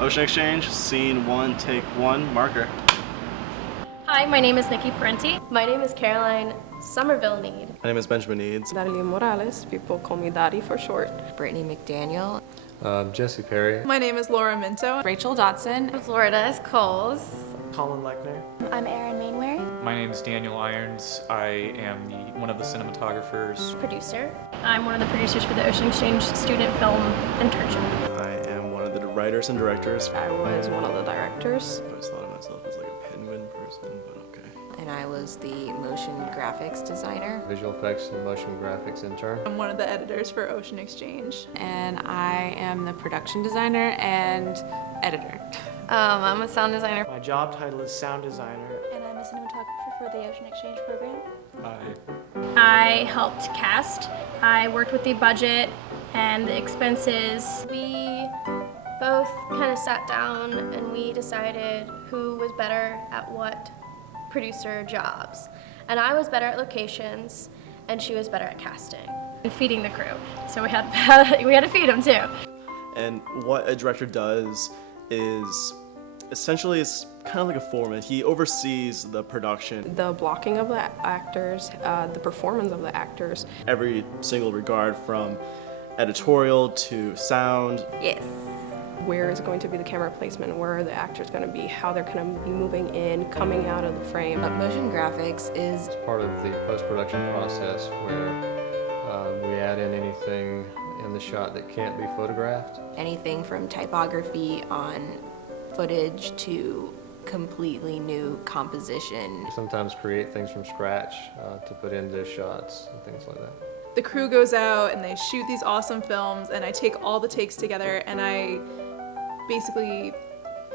Ocean Exchange, scene 1, take 1, marker. Hi, my name is Nikki Parenti. My name is Caroline Somerville Need. My name is Benjamin Needs. Darlene Morales, people call me Daddy for short. Brittany McDaniel. Jesse Perry. My name is Laura Minto. Rachel Dotson. Florida Coles. Colin Lechner. I'm Erin Mainwary. My name is Daniel Irons. I am one of the cinematographers. Producer. I'm one of the producers for the Ocean Exchange student film internship. I am one of the writers and directors. I was one of the directors. I always thought of myself as like a penguin person, but okay. And I was the motion graphics designer. Visual effects and motion graphics intern. I'm one of the editors for Ocean Exchange. And I am the production designer and editor. I'm a sound designer. My job title is sound designer. And I'm a cinematographer for the Ocean Exchange program. I helped cast. I worked with the budget and the expenses. We both kind of sat down and we decided who was better at what producer jobs. And I was better at locations and she was better at casting. And feeding the crew. So we had to feed them too. And what a director does is essentially it's kind of like a foreman. He oversees the production. The blocking of the actors, the performance of the actors. Every single regard from editorial to sound. Yes. Where is going to be the camera placement, where are the actors going to be, how they're going to be moving in, coming out of the frame. Motion graphics is Part of the post-production process where we add in anything in the shot that can't be photographed. anything from typography on footage to completely new composition. Sometimes create things from scratch to put into shots and things like that. The crew goes out and they shoot these awesome films and I take all the takes together and I basically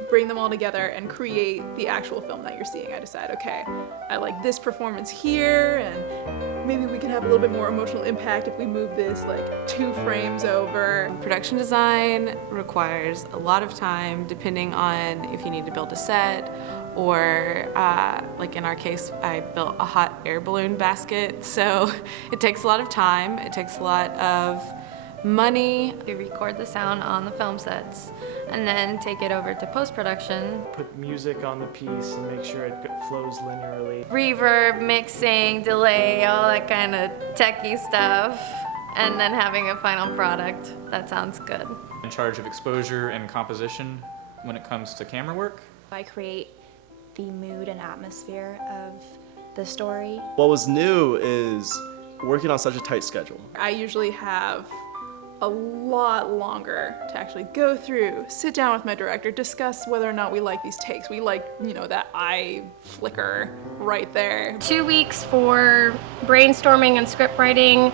bring them all together and create the actual film that you're seeing. I decide, okay, I like this performance here and maybe we can have a little bit more emotional impact if we move this like 2 frames over. Production design requires a lot of time depending on if you need to build a set or like in our case, I built a hot air balloon basket. So it takes a lot of time, it takes a lot of money. We record the sound on the film sets and then take it over to post-production. Put music on the piece and make sure it flows linearly. Reverb, mixing, delay, all that kind of techie stuff. And then having a final product that sounds good. In charge of exposure and composition when it comes to camera work. I create the mood and atmosphere of the story. What was new is working on such a tight schedule. I usually have a lot longer to actually go through, sit down with my director, discuss whether or not we like these takes. We like, that eye flicker right there. 2 weeks for brainstorming and script writing,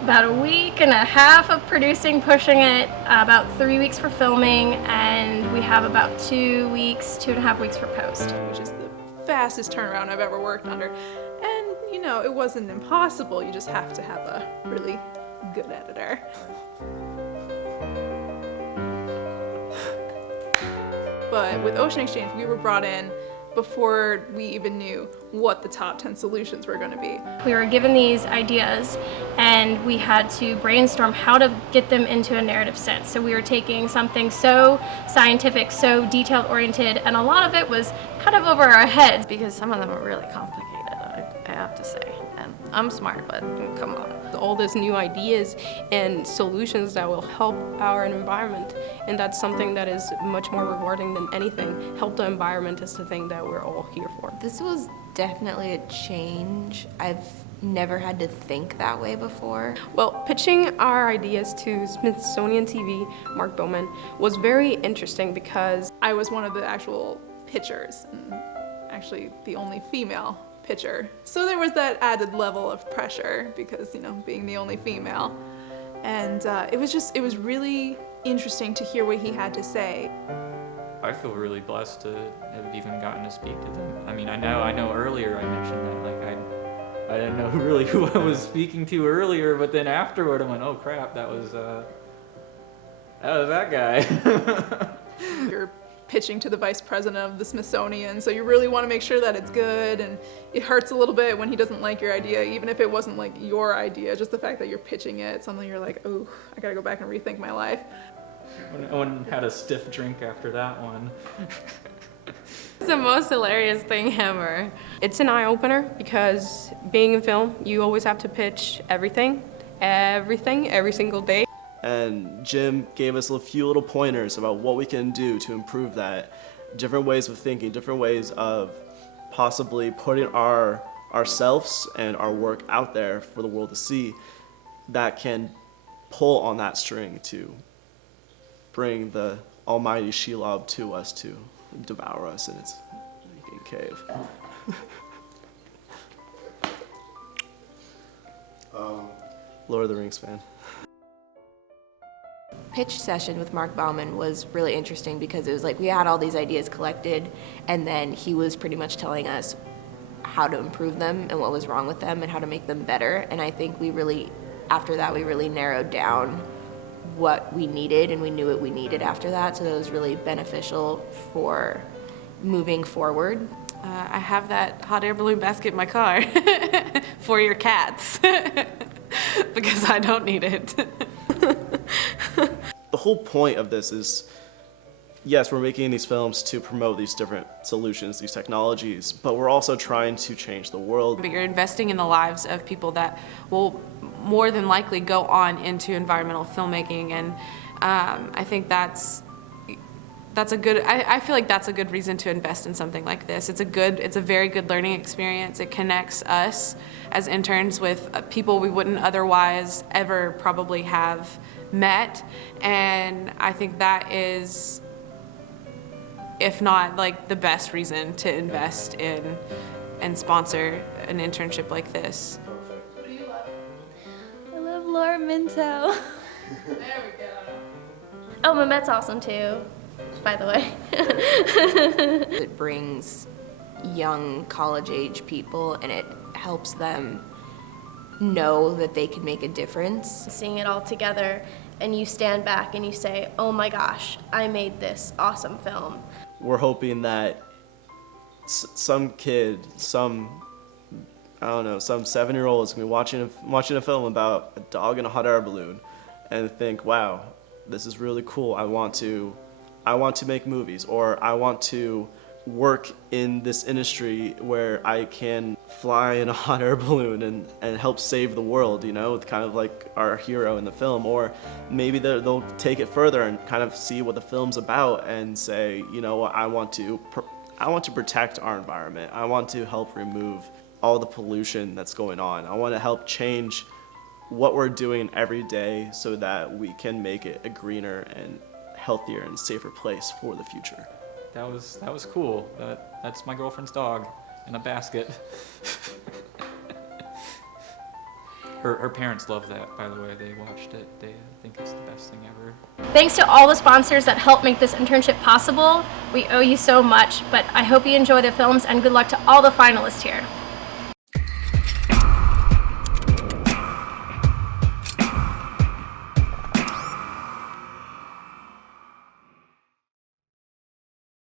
about a week and a half of producing, pushing it, about 3 weeks for filming, and we have about 2 weeks, 2.5 weeks for post. Which is the fastest turnaround I've ever worked under. And, it wasn't impossible. You just have to have a really good editor. But with Ocean Exchange, we were brought in before we even knew what the top 10 solutions were going to be. We were given these ideas and we had to brainstorm how to get them into a narrative sense. So we were taking something so scientific, so detailed oriented, and a lot of it was kind of over our heads because some of them are really complicated, I have to say. And I'm smart, but come on. All these new ideas and solutions that will help our environment, and that's something that is much more rewarding than anything. Help the environment is the thing that we're all here for. This was definitely a change. I've never had to think that way before. Well, pitching our ideas to Smithsonian TV, Mark Bowman, was very interesting because I was one of the actual pitchers, and actually the only female pitcher. So there was that added level of pressure because, being the only female. And it was really interesting to hear what he had to say. I feel really blessed to have even gotten to speak to them. I mean, I know earlier I mentioned that, I didn't know really who I was speaking to earlier, but then afterward I went, oh crap, that was that guy. You're pitching to the vice president of the Smithsonian, so you really want to make sure that it's good, and it hurts a little bit when he doesn't like your idea, even if it wasn't like your idea, just the fact that you're pitching it, something you're like, oh, I gotta go back and rethink my life. One had a stiff drink after that one. It's the most hilarious thing ever. It's an eye-opener because being in film, you always have to pitch everything, every single day. And Jim gave us a few little pointers about what we can do to improve that. Different ways of thinking, different ways of possibly putting ourselves and our work out there for the world to see that can pull on that string to bring the almighty Shelob to us to devour us in its cave. Lord of the Rings fan. Pitch session with Mark Bauman was really interesting because it was like we had all these ideas collected, and then he was pretty much telling us how to improve them and what was wrong with them and how to make them better. And I think after that we really narrowed down what we needed, and we knew what we needed after that, so that was really beneficial for moving forward. I have that hot air balloon basket in my car for your cats because I don't need it. The whole point of this is, yes, we're making these films to promote these different solutions, these technologies, but we're also trying to change the world. But you're investing in the lives of people that will more than likely go on into environmental filmmaking, and I think that's a good, I feel like that's a good reason to invest in something like this. It's a very good learning experience. It connects us as interns with people we wouldn't otherwise ever probably have met, and I think that is, if not like the best reason to invest in and sponsor an internship like this. What do you love? I love Laura Minto. There we go. Oh, Mamet's awesome too, by the way. It brings young college-age people, and it helps them know that they can make a difference. Seeing it all together, and you stand back and you say, oh my gosh, I made this awesome film. We're hoping that some kid, some 7-year-old is gonna be watching a film about a dog in a hot air balloon and think, wow, this is really cool. I want to make movies, or I want to work in this industry where I can fly in a hot air balloon and help save the world, you know, kind of like our hero in the film. Or maybe they'll take it further and kind of see what the film's about and say, you know what, I want to protect our environment. I want to help remove all the pollution that's going on. I want to help change what we're doing every day so that we can make it a greener and healthier and safer place for the future. That was cool. That's my girlfriend's dog in a basket. Her parents love that, by the way. They watched it. They think it's the best thing ever. Thanks to all the sponsors that helped make this internship possible. We owe you so much, but I hope you enjoy the films, and good luck to all the finalists here.